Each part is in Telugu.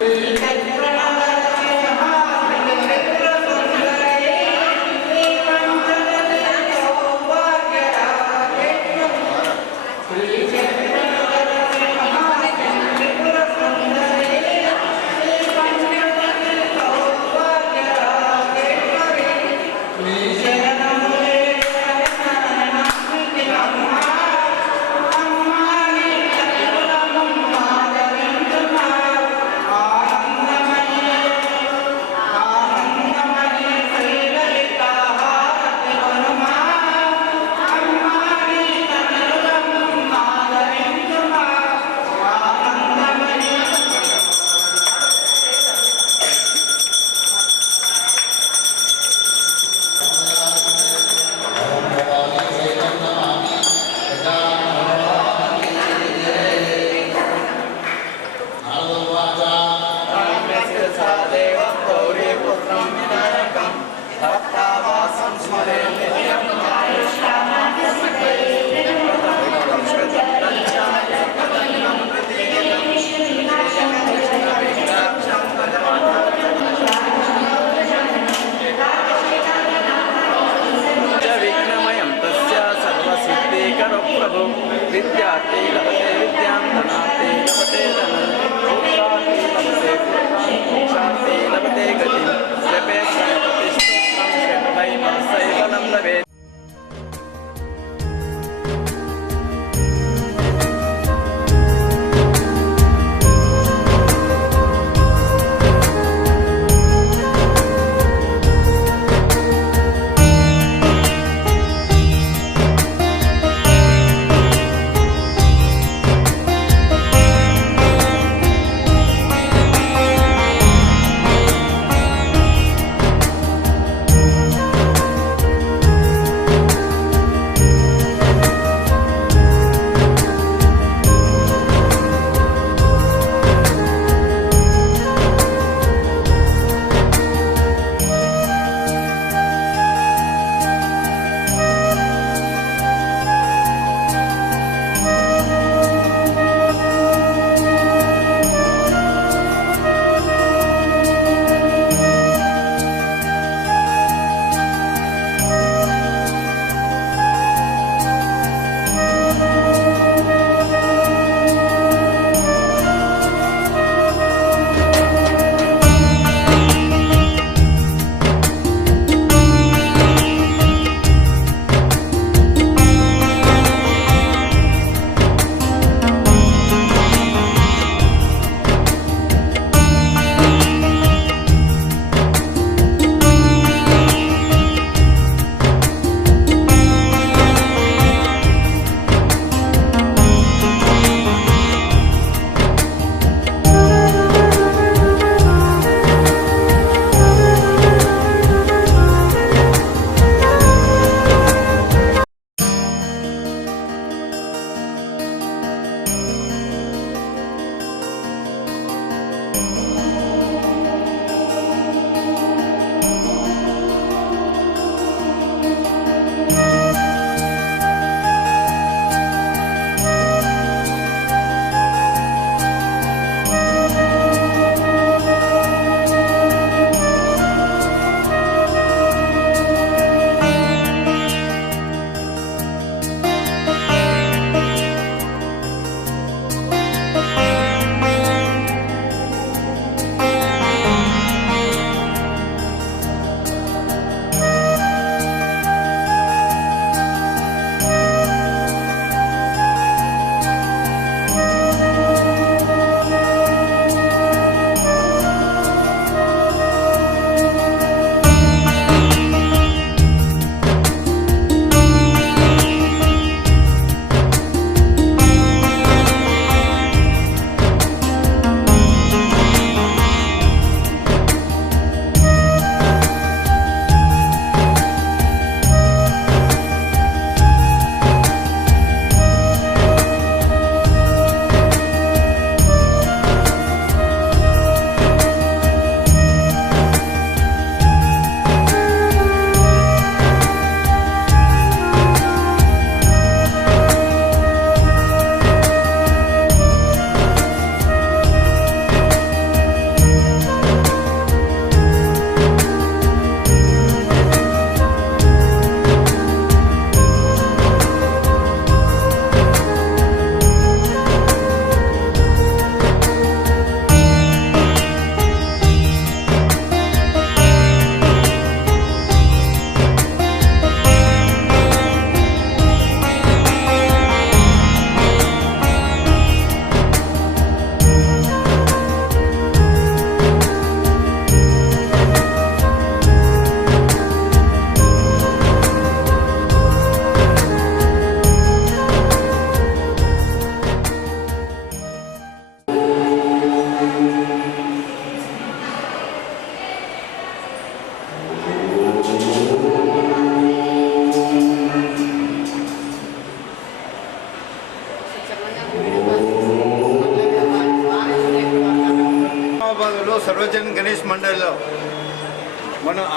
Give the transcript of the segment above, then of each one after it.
práctica ವಿದ್ಯಾರ್ಥಿ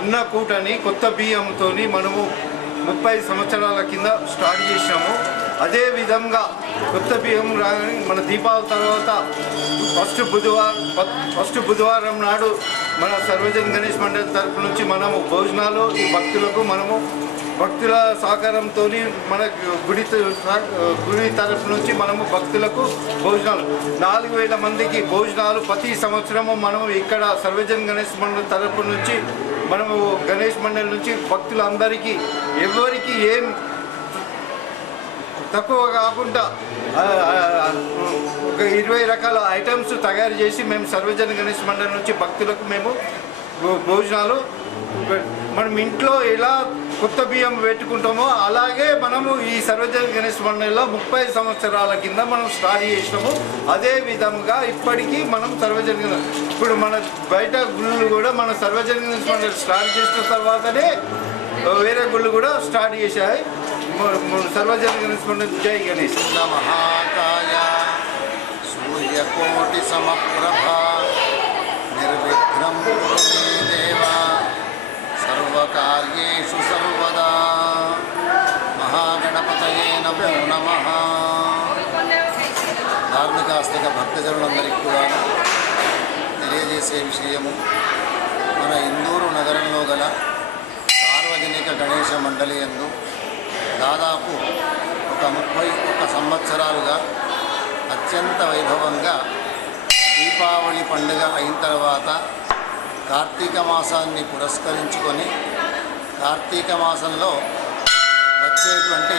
మన అన్నకూటని కొత్త బియ్యంతో మనము ముప్పై సంవత్సరాల కింద స్టార్ట్ చేసినాము అదే విధంగా కొత్త బియ్యం రాగానే మన దీపావళి తర్వాత ఫస్ట్ బుధవారం ఫస్ట్ బుధవారం నాడు మన సర్వజన్ గణేష్ మండలి తరపు నుంచి మనము భోజనాలు ఈ భక్తులకు మనము భక్తుల సహకారంతో మన గుడి గుడి తరఫు నుంచి మనము భక్తులకు భోజనాలు. నాలుగు వేల మందికి భోజనాలు ప్రతి సంవత్సరము మనము ఇక్కడ సర్వజన్ గణేష్ మండలి తరపు నుంచి మనము గణేష్ మండలి నుంచి భక్తులందరికీ ఎవరికి ఏం తక్కువ కాకుండా ఒక ఇరవై రకాల ఐటమ్స్ తయారు చేసి మేము సర్వజన గణేష్ మండలి నుంచి భక్తులకు మేము భో- భోజనాలు పె- మనం ఇంట్లో ఎలా కొత్త బియ్యం పెట్టుకుంటామో అలాగే మనము ఈ సర్వజన గణేష్ మండలిలో ముప్పై సంవత్సరాల కింద మనం స్టార్ట్ చేసినాము. అదే విధంగా ఇప్పటికీ మనం సర్వజన ఇప్పుడు మన బయట గుళ్ళు కూడా మన సర్వజన గణేష్ మండలి స్టార్ట్ చేసిన తర్వాతనే వేరే గుళ్ళు కూడా స్టార్ట్ చేశాయి. సర్వజన గణేష్ మండలి జై గణేష్. నమహాకాయ సూర్యకోటి సమప్రభ ప్రజలందరికీ కూడా తెలియజేసే విషయము మన ఇందూరు నగరంలో గల సార్వజనిక గణేష మండలి ఎందు దాదాపు ఒక ముప్పై ఒక సంవత్సరాలుగా అత్యంత వైభవంగా దీపావళి పండుగ అయిన తర్వాత కార్తీక మాసాన్ని పురస్కరించుకొని కార్తీక మాసంలో వచ్చేటువంటి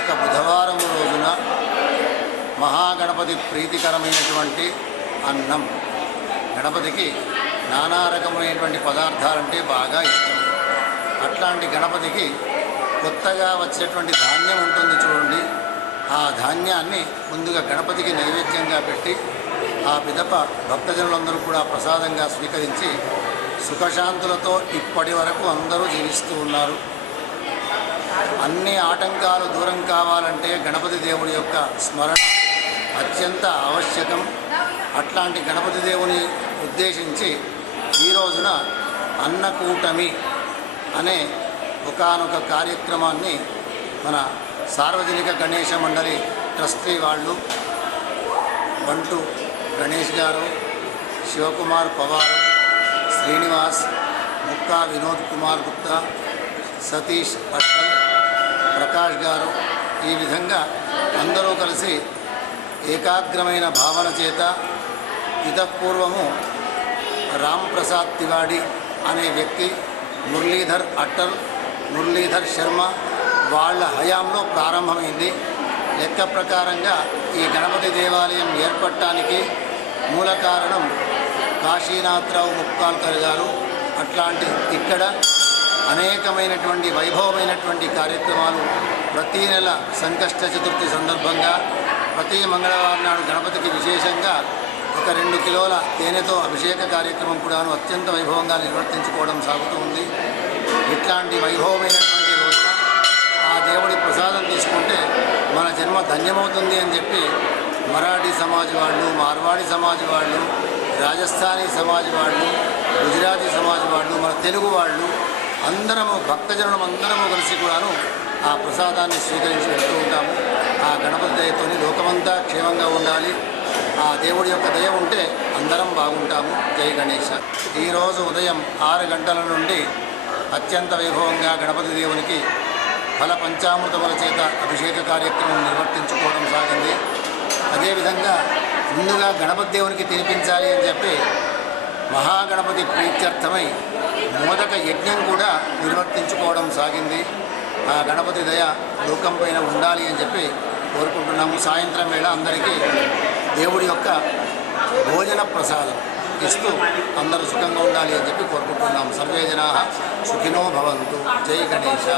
ఒక బుధవారం రోజున మహాగణపతి ప్రీతికరమైనటువంటి అన్నం. గణపతికి నానా రకమైనటువంటి పదార్థాలంటే బాగా ఇష్టం. అట్లాంటి గణపతికి కొత్తగా వచ్చేటువంటి ధాన్యం ఉంటుంది చూడండి. ఆ ధాన్యాన్ని ముందుగా గణపతికి నైవేద్యంగా పెట్టి ఆ పిదప భక్తజనులందరూ కూడా ప్రసాదంగా స్వీకరించి సుఖశాంతులతో ఇప్పటి వరకు అందరూ జీవిస్తూ ఉన్నారు. అన్ని ఆటంకాలు దూరం కావాలంటే గణపతి దేవుడి యొక్క స్మరణ అత్యంత ఆవశ్యకం. అట్లాంటి గణపతి దేవుని ఉద్దేశించి ఈ రోజున అన్నకూటమి అనే ఒకానొక కార్యక్రమాన్ని మన సార్వజనిక గణేష మండలి ట్రస్టీ వాళ్ళు బంటు గణేష్ గారు శివకుమార్ పవార్ శ్రీనివాస్ ముక్కా వినోద్ కుమార్ గుప్తా సతీష్ పట్టల్ ప్రకాష్ గారు ఈ విధంగా అందరూ కలిసి ఏకాగ్రమైన భావన చేత ఇతపూర్వము రామ్ ప్రసాద్ తివాడి అనే వ్యక్తి మురళీధర్ అట్టల్ మురళీధర్ శర్మ వాళ్ళ హయాంలో ప్రారంభమైంది. లెక్క ప్రకారంగా ఈ గణపతి దేవాలయం ఏర్పడటానికి మూల కారణం కాశీనాథరావు ముక్కాల్కర్ గారు. అట్లాంటి ఇక్కడ అనేకమైనటువంటి వైభవమైనటువంటి కార్యక్రమాలు ప్రతీ నెల సంకష్ట చతుర్థి సందర్భంగా ప్రతి మంగళవారం నాడు గణపతికి విశేషంగా ఒక రెండు కిలోల తేనెతో అభిషేక కార్యక్రమం కూడాను అత్యంత వైభవంగా నిర్వర్తించుకోవడం సాగుతూ ఉంది. ఇట్లాంటి వైభవమైనటువంటి రోజున ఆ దేవుడి ప్రసాదం తీసుకుంటే మన జన్మ ధన్యమవుతుంది అని చెప్పి మరాఠీ సమాజ్ వాళ్ళు మార్వాడి సమాజ్ వాళ్ళు రాజస్థానీ సమాజ్ వాళ్ళు గుజరాతీ సమాజ్ వాళ్ళు మన తెలుగు వాళ్ళు అందరము భక్తజనులం అందరము కలిసి కూడాను ఆ ప్రసాదాన్ని స్వీకరించి వెళ్తూ ఉంటాము. ఆ గణపతి దయతోని లోకమంతా క్షేమంగా ఉండాలి. ఆ దేవుడి యొక్క దయ ఉంటే అందరం బాగుంటాము. జై గణేష. ఈరోజు ఉదయం ఆరు గంటల నుండి అత్యంత వైభవంగా గణపతి దేవునికి ఫల పంచామృతముల చేత అభిషేక కార్యక్రమం నిర్వర్తించుకోవడం సాగింది. అదేవిధంగా ముందుగా గణపతి దేవునికి తినిపించాలి అని చెప్పి మహాగణపతి ప్రీత్యర్థమై మోదక యజ్ఞం కూడా నిర్వర్తించుకోవడం సాగింది. ఆ గణపతి దయ లోకం పైన ఉండాలి అని చెప్పి కోరుకుంటున్నాము. సాయంత్రం వేళ అందరికీ దేవుడి యొక్క భోజన ప్రసాదం ఇస్తూ అందరూ సుఖంగా ఉండాలి అని చెప్పి కోరుకుంటున్నాము. సర్వే జనా సుఖినో భవంతు. జై గణేష.